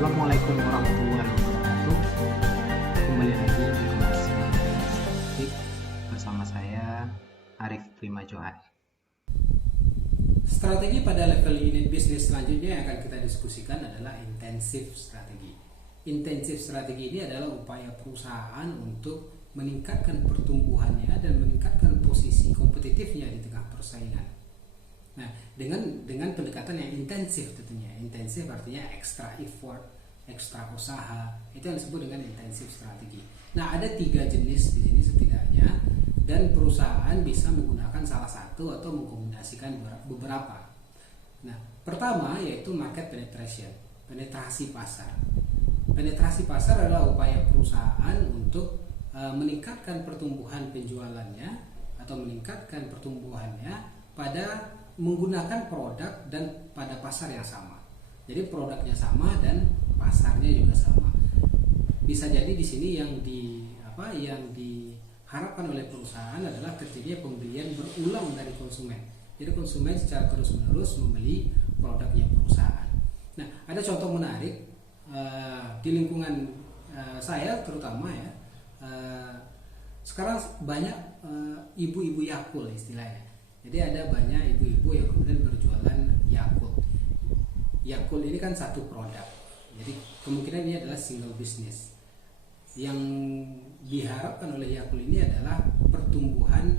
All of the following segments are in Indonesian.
Assalamualaikum warahmatullahi wabarakatuh. Kembali lagi di kelas Statistik bersama saya Arif Prima Johan. Strategi pada level unit bisnis selanjutnya yang akan kita diskusikan adalah intensif strategi. Intensif strategi ini adalah upaya perusahaan untuk meningkatkan pertumbuhannya dan meningkatkan posisi kompetitifnya di tengah persaingan. Nah, dengan pendekatan yang intensif tentunya. Intensif artinya extra effort, extra usaha. Itu yang disebut dengan intensif strategi. Nah, ada 3 jenis di sini setidaknya, dan perusahaan bisa menggunakan salah satu atau mengkombinasikan beberapa. Nah, pertama yaitu market penetration, penetrasi pasar. Penetrasi pasar adalah upaya perusahaan untuk meningkatkan pertumbuhan penjualannya atau meningkatkan pertumbuhannya pada menggunakan produk dan pada pasar yang sama. Jadi produknya sama dan pasarnya juga sama. Bisa jadi di sini yang diharapkan oleh perusahaan adalah terjadinya pembelian berulang dari konsumen. Jadi konsumen secara terus-menerus membeli produknya perusahaan. Nah, ada contoh menarik di lingkungan saya terutama ya. Sekarang banyak ibu-ibu Yakult istilahnya. Jadi ada banyak ibu-ibu yang kemudian berjualan Yakult. Yakult ini kan satu produk. Jadi kemungkinan ini adalah single business. Yang diharapkan oleh Yakult ini adalah pertumbuhan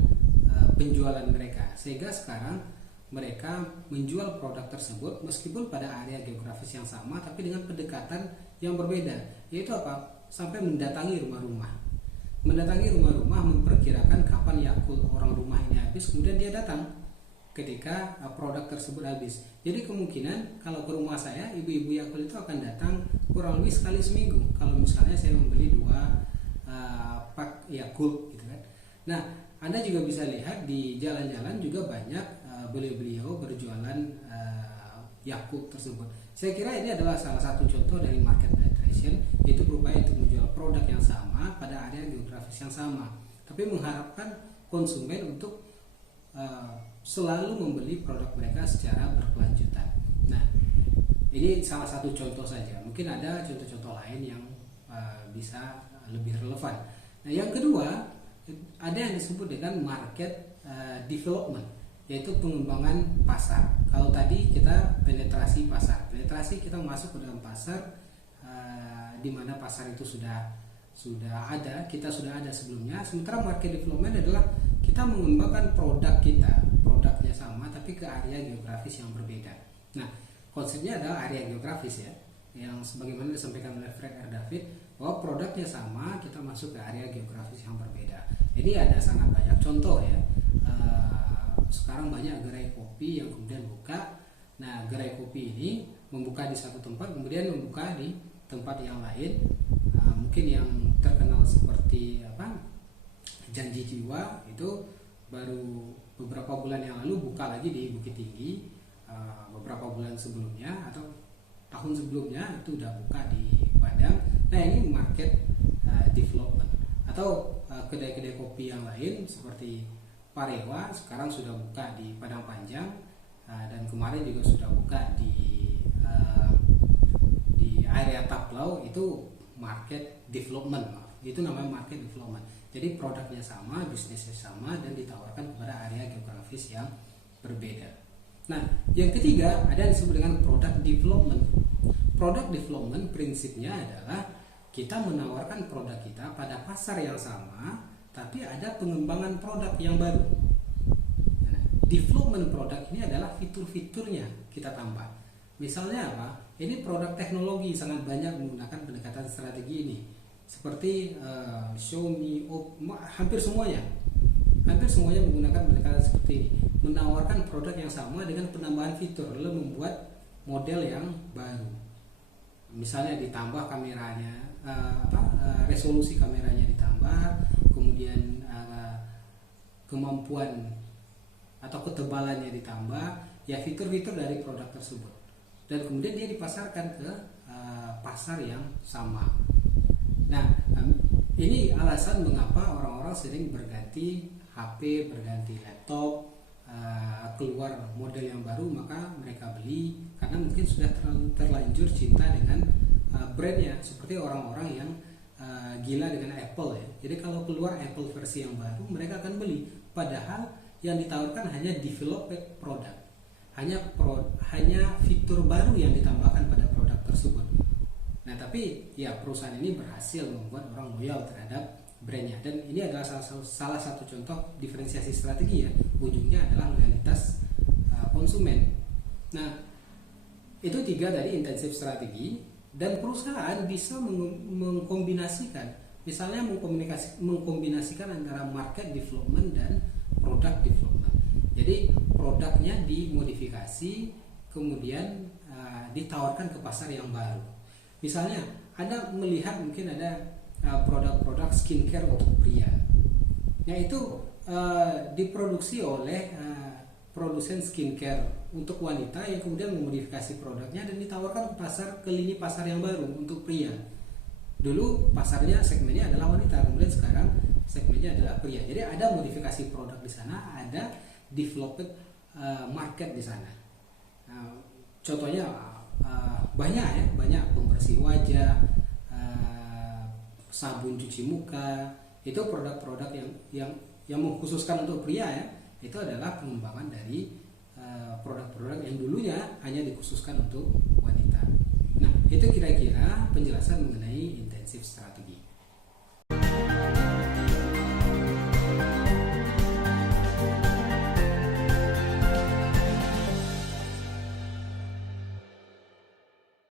penjualan mereka. Sehingga sekarang mereka menjual produk tersebut meskipun pada area geografis yang sama tapi dengan pendekatan yang berbeda. Yaitu apa? Sampai mendatangi rumah-rumah. Mendatangi rumah-rumah memperkirakan kapan Yakult orang rumah ini habis, kemudian dia datang ketika produk tersebut habis. Jadi kemungkinan kalau ke rumah saya ibu-ibu Yakult itu akan datang kurang lebih sekali seminggu kalau misalnya saya membeli 2 pak Yakult gitu kan. Nah, Anda juga bisa lihat di jalan-jalan juga banyak beliau-beliau berjualan Yakult tersebut. Saya kira ini adalah salah satu contoh dari market penetration, yaitu berupaya untuk menjual produk yang sama pada area geografis yang sama, tapi mengharapkan konsumen untuk selalu membeli produk mereka secara berkelanjutan. Nah, ini salah satu contoh saja. Mungkin ada contoh-contoh lain yang bisa lebih relevan. Nah, yang kedua ada yang disebut dengan market development, yaitu pengembangan pasar. Kalau tadi kita penetrasi pasar, kita masuk ke dalam pasar di mana pasar itu sudah ada, kita sudah ada sebelumnya. Sementara market development adalah kita mengembangkan produknya sama tapi ke area geografis yang berbeda. Nah, konsepnya adalah area geografis ya, yang sebagaimana disampaikan oleh Fred R. David bahwa produknya sama, kita masuk ke area geografis yang berbeda. Jadi ada sangat banyak contoh ya. Sekarang banyak gerai kopi yang kemudian buka. Nah, gerai kopi ini membuka di satu tempat, kemudian membuka di tempat yang lain. Mungkin yang terkenal seperti Janji Jiwa itu baru beberapa bulan yang lalu buka lagi di Bukit Tinggi. Beberapa bulan sebelumnya atau tahun sebelumnya itu udah buka di Padang. Nah, ini market development. Atau kedai-kedai kopi yang lain seperti Parewa sekarang sudah buka di Padang Panjang, dan kemarin juga sudah buka di area Taplau. Itu market development, itu namanya market development. Jadi produknya sama, bisnisnya sama, dan ditawarkan kepada area geografis yang berbeda. Nah, yang ketiga ada yang disebut dengan product development. Product development prinsipnya adalah kita menawarkan produk kita pada pasar yang sama tapi ada pengembangan produk yang baru. Nah, development produk ini adalah fitur-fiturnya kita tambah. Misalnya apa? Ini produk teknologi sangat banyak menggunakan pendekatan strategi ini. Seperti Xiaomi, Oppo, hampir semuanya menggunakan pendekatan seperti ini. Menawarkan produk yang sama dengan penambahan fitur, lalu membuat model yang baru. Misalnya ditambah kameranya, resolusi kameranya ditambah, kemudian kemampuan atau ketebalannya ditambah, ya fitur-fitur dari produk tersebut, dan kemudian dia dipasarkan ke pasar yang sama. Nah, ini alasan mengapa orang-orang sering berganti HP, berganti laptop, keluar model yang baru maka mereka beli karena mungkin sudah terlanjur cinta dengan brandnya, seperti orang-orang yang gila dengan Apple ya. Jadi kalau keluar Apple versi yang baru, mereka akan beli. Padahal yang ditawarkan hanya developed product, hanya fitur baru yang ditambahkan pada produk tersebut. Nah, tapi ya perusahaan ini berhasil membuat orang loyal terhadap brandnya, dan ini adalah salah satu contoh diferensiasi strategi ya. Ujungnya adalah loyalitas konsumen. Nah, itu 3 dari intensif strategi, dan perusahaan bisa mengkombinasikan, misalnya mengkombinasikan antara market development dan product development. Jadi produknya dimodifikasi, kemudian ditawarkan ke pasar yang baru. Misalnya Anda melihat mungkin ada produk-produk skincare untuk pria, yaitu diproduksi oleh produsen skincare untuk wanita yang kemudian memodifikasi produknya dan ditawarkan ke lini pasar yang baru untuk pria. Dulu pasarnya segmennya adalah wanita, kemudian sekarang segmennya adalah pria. Jadi ada modifikasi produk di sana, ada developed market di sana. Contohnya banyak pembersih wajah, sabun cuci muka, itu produk-produk yang mengkhususkan untuk pria ya. Itu adalah pengembangan dari produk-produk yang dulunya hanya dikhususkan untuk wanita. Nah, itu kira-kira penjelasan mengenai intensif strategi.